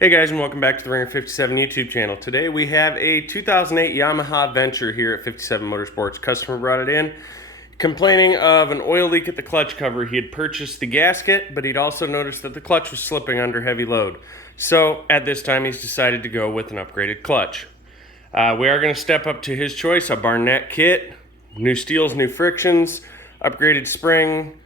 Hey guys, and welcome back to the Ringer 57 YouTube channel. Today we have a 2008 Yamaha Venture here at 57 Motorsports. Customer brought it in complaining of an oil leak at the clutch cover. He had purchased the gasket, but he'd also noticed that the clutch was slipping under heavy load. So at this time he's decided to go with an upgraded clutch. We are going to step up to his choice, a Barnett kit, new steels, new frictions, upgraded spring.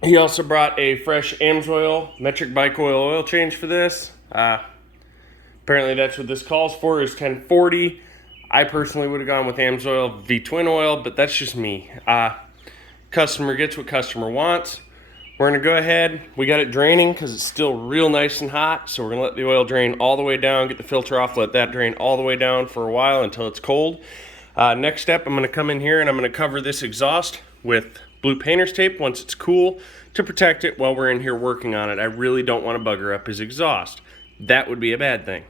He also brought a fresh AMSOIL metric bike oil change for this. Apparently that's what this calls for, is 1040. I personally would have gone with AMSOIL V-twin oil, but that's just me. Customer gets what customer wants. We're gonna go ahead, we got it draining because it's still real nice and hot, so we're gonna let the oil drain all the way down, get the filter off, let that drain all the way down for a while until it's cold. Next step, I'm gonna come in here and I'm gonna cover this exhaust with blue painter's tape once it's cool to protect it while we're in here working on it. I really don't want to bugger up his exhaust. That would be a bad thing.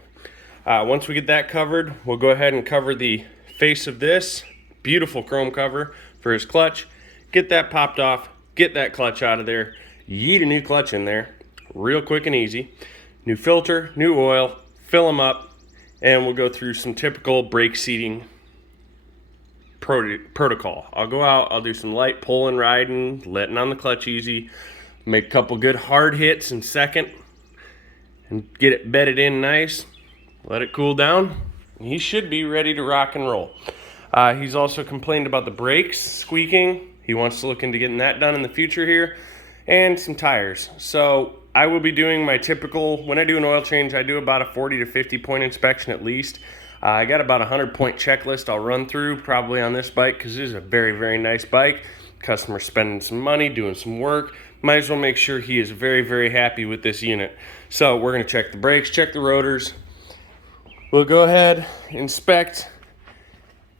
Once we get that covered, we'll go ahead and cover the face of this beautiful chrome cover for his clutch. Get that popped off, get that clutch out of there, yeet a new clutch in there, real quick and easy. New filter, new oil, fill them up, and we'll go through some typical brake seating protocol. I'll go out, I'll do some light pulling, riding, letting on the clutch easy, make a couple good hard hits in second, and get it bedded in nice, let it cool down. He should be ready to rock and roll. He's also complained about the brakes squeaking. He wants to look into getting that done in the future here, and some tires. So I will be doing my typical, when I do an oil change, I do about a 40 to 50 point inspection at least. I got about a 100-point checklist I'll run through probably on this bike because it is a very, very nice bike. Customer spending some money, doing some work. Might as well make sure he is very, very happy with this unit. So we're going to check the brakes, check the rotors. We'll go ahead, inspect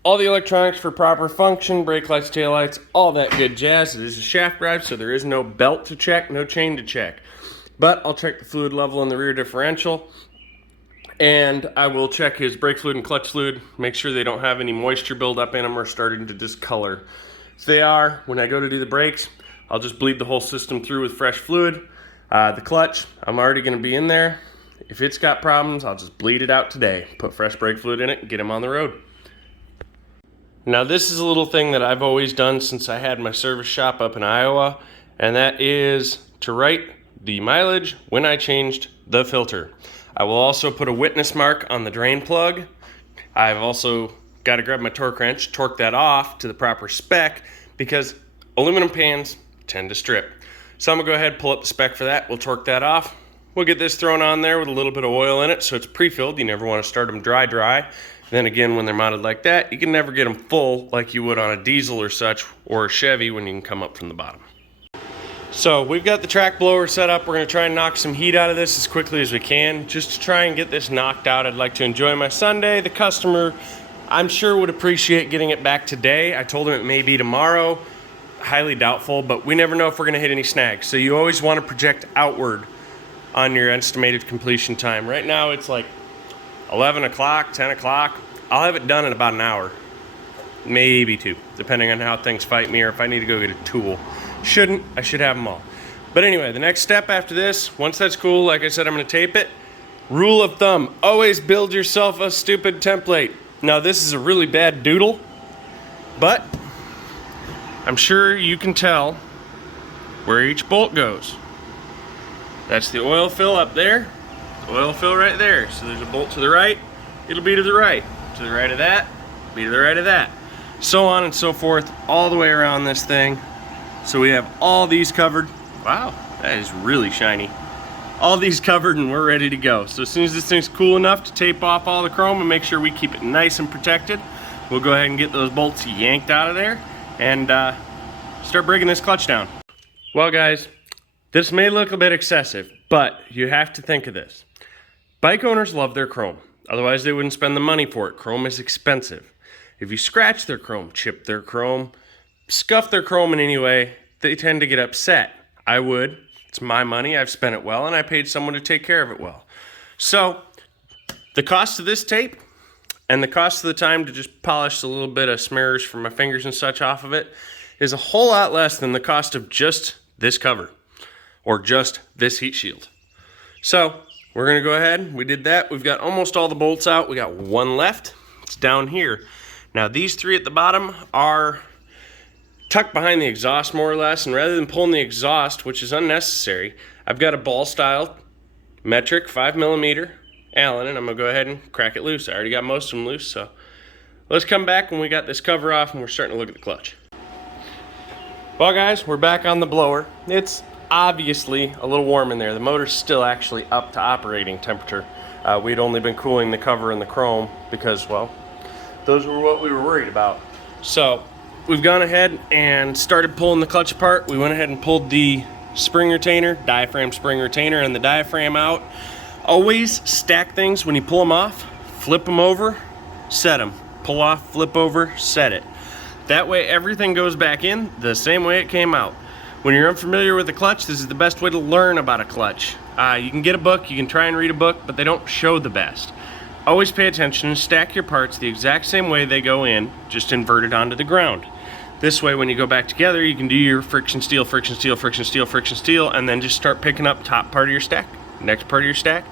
all the electronics for proper function, brake lights, tail lights, all that good jazz. It is a shaft drive, so there is no belt to check, no chain to check. But I'll check the fluid level in the rear differential. And I will check his brake fluid and clutch fluid, make sure they don't have any moisture buildup in them or starting to discolor. If they are, when I go to do the brakes, I'll just bleed the whole system through with fresh fluid. The clutch, I'm already going to be in there. If it's got problems, I'll just bleed it out today, put fresh brake fluid in it, and get him on the road. Now this is a little thing that I've always done since I had my service shop up in Iowa, and that is to write the mileage when I changed the filter. I will also put a witness mark on the drain plug. I've also got to grab my torque wrench, torque that off to the proper spec because aluminum pans tend to strip. So I'm gonna go ahead and pull up the spec for that. We'll torque that off. We'll get this thrown on there with a little bit of oil in it so it's pre-filled. You never want to start them dry. Then again, when they're mounted like that, you can never get them full like you would on a diesel or such, or a Chevy when you can come up from the bottom. So we've got the track blower set up. We're going to try and knock some heat out of this as quickly as we can just to try and get this knocked out. I'd like to enjoy my Sunday. The customer, I'm sure, would appreciate getting it back today. I told him it may be tomorrow. Highly doubtful, but we never know if we're going to hit any snags. So you always want to project outward on your estimated completion time. Right now it's like 11 o'clock, 10 o'clock. I'll have it done in about an hour, maybe two, depending on how things fight me or if I need to go get a tool. I should have them all. But anyway, the next step after this, once that's cool, like I said, I'm going to tape it. Rule of thumb, always build yourself a stupid template. Now this is a really bad doodle, but I'm sure you can tell where each bolt goes. That's the oil fill up there, the oil fill right there. So there's a bolt to the right, it'll be to the right. To the right of that, be to the right of that. So on and so forth, all the way around this thing. So we have all these covered. Wow, that is really shiny. All these covered and we're ready to go. So as soon as this thing's cool enough to tape off all the chrome and make sure we keep it nice and protected, we'll go ahead and get those bolts yanked out of there and start breaking this clutch down. Well guys, this may look a bit excessive, but you have to think of this. Bike owners love their chrome. Otherwise they wouldn't spend the money for it. Chrome is expensive. If you scratch their chrome, chip their chrome, scuff their chrome in any way, they tend to get upset. I would. It's my money. I've spent it well, and I paid someone to take care of it well. So the cost of this tape and the cost of the time to just polish a little bit of smears from my fingers and such off of it is a whole lot less than the cost of just this cover or just this heat shield. So we're gonna go ahead, we did that. We've got almost all the bolts out. We got one left, it's down here. Now these three at the bottom are tucked behind the exhaust more or less, and rather than pulling the exhaust, which is unnecessary, I've got a ball style metric 5mm Allen, and I'm gonna go ahead and crack it loose. I already got most of them loose, so let's come back when we got this cover off and we're starting to look at the clutch. Well guys, we're back on the blower. It's obviously a little warm in there. The motor's still actually up to operating temperature. We'd only been cooling the cover and the chrome because, well, those were what we were worried about. So we've gone ahead and started pulling the clutch apart. We went ahead and pulled the spring retainer, diaphragm spring retainer, and the diaphragm out. Always stack things when you pull them off. Flip them over, set them. Pull off, flip over, set it. That way everything goes back in the same way it came out. When you're unfamiliar with the clutch, this is the best way to learn about a clutch. You can get a book, you can try and read a book, but they don't show the best. Always pay attention and stack your parts the exact same way they go in, just inverted onto the ground. This way when you go back together, you can do your friction steel, friction steel, friction steel, friction steel, and then just start picking up top part of your stack, next part of your stack,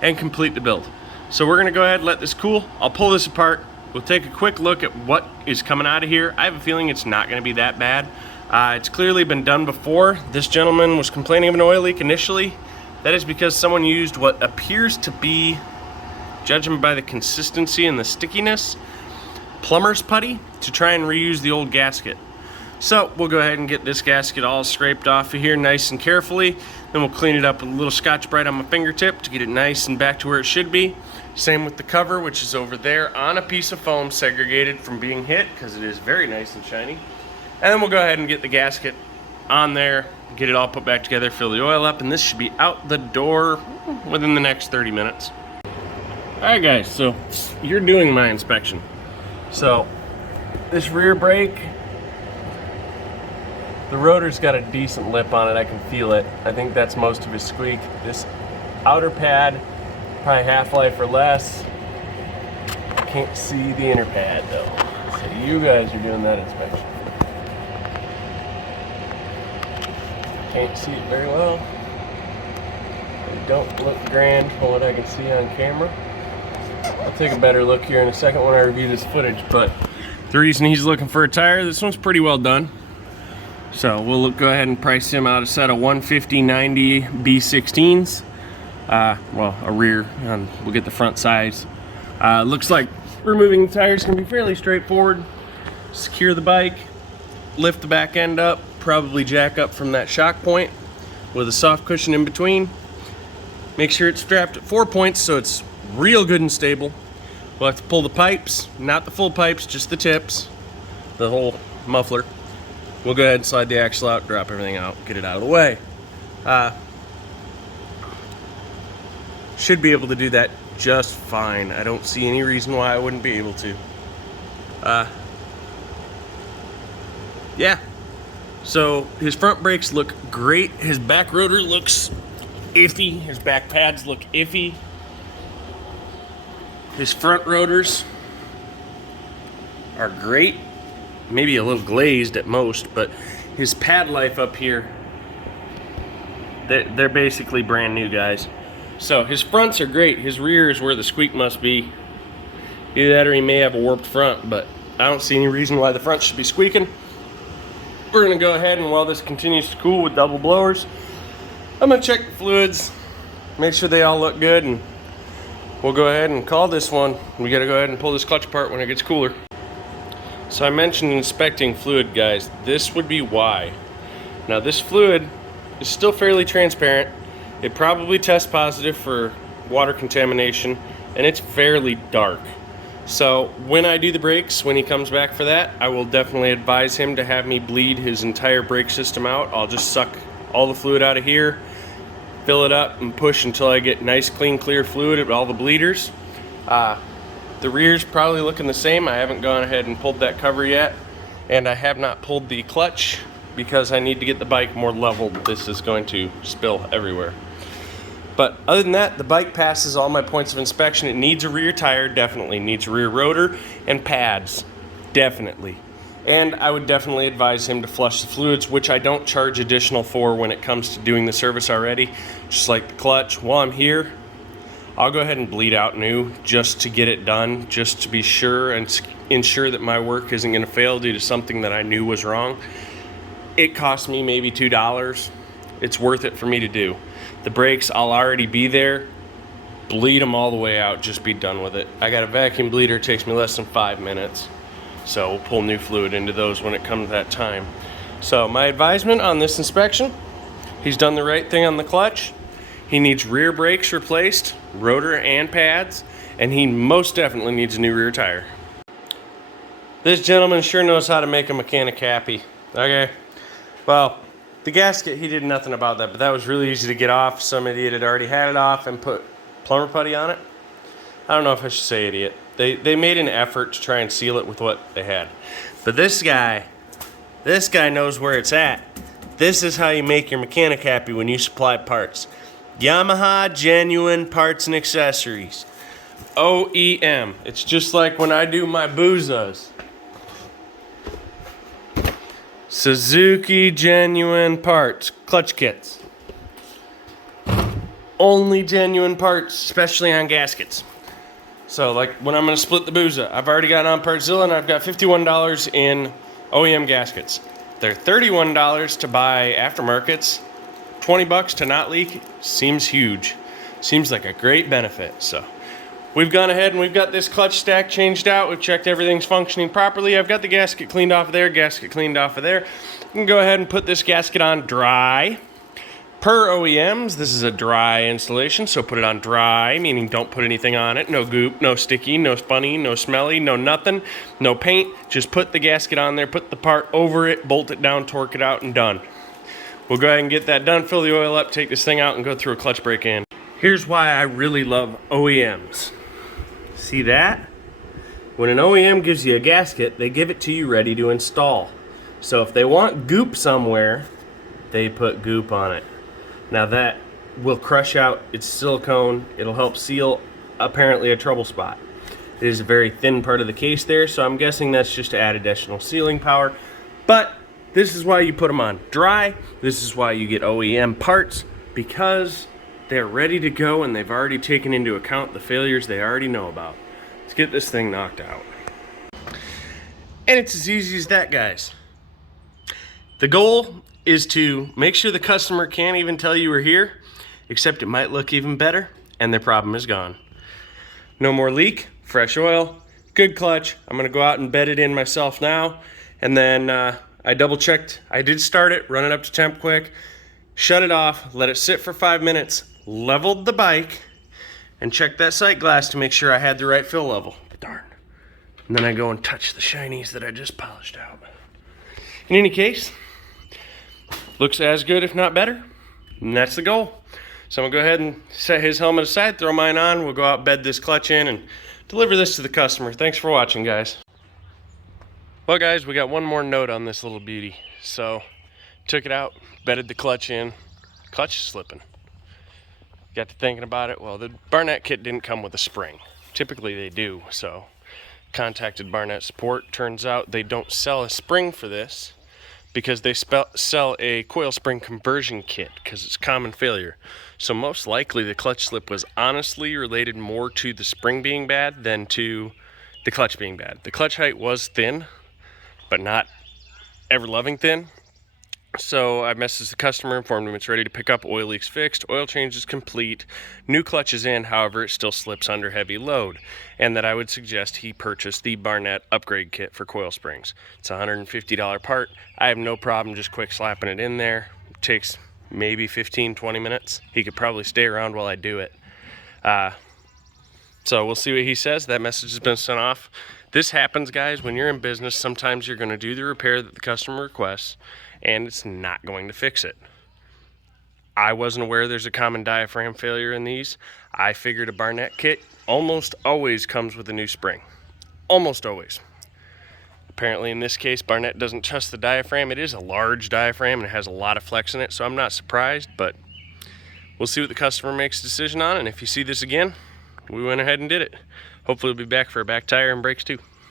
and complete the build. So we're gonna go ahead and let this cool. I'll pull this apart. We'll take a quick look at what is coming out of here. I have a feeling it's not gonna be that bad. It's clearly been done before. This gentleman was complaining of an oil leak initially. That is because someone used what appears to be, judging by the consistency and the stickiness, plumber's putty to try and reuse the old gasket. So we'll go ahead and get this gasket all scraped off of here nice and carefully. Then we'll clean it up with a little Scotch-Brite on my fingertip to get it nice and back to where it should be. Same with the cover, which is over there on a piece of foam segregated from being hit because it is very nice and shiny. And then we'll go ahead and get the gasket on there, get it all put back together, fill the oil up, and this should be out the door within the next 30 minutes. All right guys, so you're doing my inspection. So this rear brake, the rotor's got a decent lip on it, I can feel it. I think that's most of his squeak. This outer pad, probably half-life or less. Can't see the inner pad though. So you guys are doing that inspection. Can't see it very well. They don't look grand from what I can see on camera. I'll take a better look here in a second when I review this footage, but the reason he's looking for a tire, this one's pretty well done. So we'll go ahead and price him out a set of 150/90 B16s. Well, a rear, and we'll get the front size. Looks like removing the tires can be fairly straightforward. Secure the bike, lift the back end up, probably jack up from that shock point with a soft cushion in between. Make sure it's strapped at 4 points so it's real good and stable. We'll have to pull the pipes, not the full pipes, just the tips, the whole muffler. We'll go ahead and slide the axle out, drop everything out, get it out of the way. Should be able to do that just fine. I don't see any reason why I wouldn't be able to. Yeah. So his front brakes look great. His back rotor looks iffy. His back pads look iffy. His front rotors are great. Maybe a little glazed at most, but his pad life up here, they're basically brand new, guys. So his fronts are great. His rear is where the squeak must be. Either that or he may have a warped front, but I don't see any reason why the front should be squeaking. We're gonna go ahead and while this continues to cool with double blowers, I'm gonna check the fluids, make sure they all look good, and we'll go ahead and call this one. We gotta go ahead and pull this clutch apart when it gets cooler. So I mentioned inspecting fluid, guys. This would be why. Now this fluid is still fairly transparent. It probably tests positive for water contamination, and it's fairly dark. So when I do the brakes, when he comes back for that, I will definitely advise him to have me bleed his entire brake system out. I'll just suck all the fluid out of here, fill it up, and push until I get nice, clean, clear fluid at all the bleeders. The rear's probably looking the same. I haven't gone ahead and pulled that cover yet, and I have not pulled the clutch because I need to get the bike more leveled. This is going to spill everywhere. But other than that, the bike passes all my points of inspection. It needs a rear tire, definitely. Needs a rear rotor and pads, definitely. And I would definitely advise him to flush the fluids, which I don't charge additional for when it comes to doing the service already. Just like the clutch, while I'm here, I'll go ahead and bleed out new just to get it done, just to be sure and ensure that my work isn't going to fail due to something that I knew was wrong. It cost me maybe $2. It's worth it for me to do. The brakes, I'll already be there. Bleed them all the way out, just be done with it. I got a vacuum bleeder, it takes me less than 5 minutes. So we'll pull new fluid into those when it comes to that time. So my advisement on this inspection, he's done the right thing on the clutch. He needs rear brakes replaced, rotor and pads, and he most definitely needs a new rear tire. This gentleman sure knows how to make a mechanic happy. Okay, well, the gasket, he did nothing about that, but that was really easy to get off. Some idiot had already had it off and put plumber putty on it. I don't know if I should say idiot. They made an effort to try and seal it with what they had. But this guy knows where it's at. This is how you make your mechanic happy when you supply parts. Yamaha Genuine Parts and Accessories. OEM. It's just like when I do my boozas. Suzuki Genuine Parts. Clutch kits. Only genuine parts, especially on gaskets. So like when I'm going to split the booza, I've already got on Partzilla and I've got $51 in OEM gaskets. They're $31 to buy aftermarkets. $20 to not leak seems huge. Seems like a great benefit. So we've gone ahead and we've got this clutch stack changed out. We've checked everything's functioning properly. I've got the gasket cleaned off of there, gasket cleaned off of there. You can go ahead and put this gasket on dry. Per OEMs, this is a dry installation, so put it on dry, meaning don't put anything on it. No goop, no sticky, no spunny, no smelly, no nothing, no paint. Just put the gasket on there, put the part over it, bolt it down, torque it out, and done. We'll go ahead and get that done, fill the oil up, take this thing out, and go through a clutch break-in. Here's why I really love OEMs. See that? When an OEM gives you a gasket, they give it to you ready to install. So if they want goop somewhere, they put goop on it. Now that will crush out its silicone. It'll help seal apparently a trouble spot. It is a very thin part of the case there, so I'm guessing that's just to add additional sealing power. But this is why you put them on dry. This is why you get OEM parts, because they're ready to go and they've already taken into account the failures they already know about. Let's get this thing knocked out. And it's as easy as that, guys. The goal is to make sure the customer can't even tell you we're here, except it might look even better, and their problem is gone. No more leak, fresh oil, good clutch. I'm gonna go out and bed it in myself now, and then I double checked. I did start it, run it up to temp quick, shut it off, let it sit for 5 minutes, leveled the bike, and checked that sight glass to make sure I had the right fill level. Darn. And then I go and touch the shinies that I just polished out. In any case, looks as good, if not better, and that's the goal. So I'm gonna go ahead and set his helmet aside, throw mine on, we'll go out, bed this clutch in, and deliver this to the customer. Thanks for watching, guys. Well, guys, we got one more note on this little beauty. So, took it out, bedded the clutch in, clutch is slipping. Got to thinking about it. Well, the Barnett kit didn't come with a spring. Typically they do, so contacted Barnett support. Turns out they don't sell a spring for this, because they sell a coil spring conversion kit because it's common failure. So most likely the clutch slip was honestly related more to the spring being bad than to the clutch being bad. The clutch height was thin, but not ever-loving thin. So I messaged the customer, informed him it's ready to pick up, oil leaks fixed, oil change is complete, new clutch is in, however it still slips under heavy load, and that I would suggest he purchase the Barnett upgrade kit for coil springs. It's a $150 part. I have no problem just quick slapping it in there. It takes maybe 15-20 minutes. He could probably stay around while I do it. So we'll see what he says. That message has been sent off. This happens, guys, when you're in business. Sometimes you're going to do the repair that the customer requests, and it's not going to fix it. I wasn't aware there's a common diaphragm failure in these. I figured a Barnett kit almost always comes with a new spring. Almost always. Apparently in this case, Barnett doesn't trust the diaphragm. It is a large diaphragm and it has a lot of flex in it, so I'm not surprised, but we'll see what the customer makes a decision on, and if you see this again, we went ahead and did it. Hopefully we'll be back for a back tire and brakes too.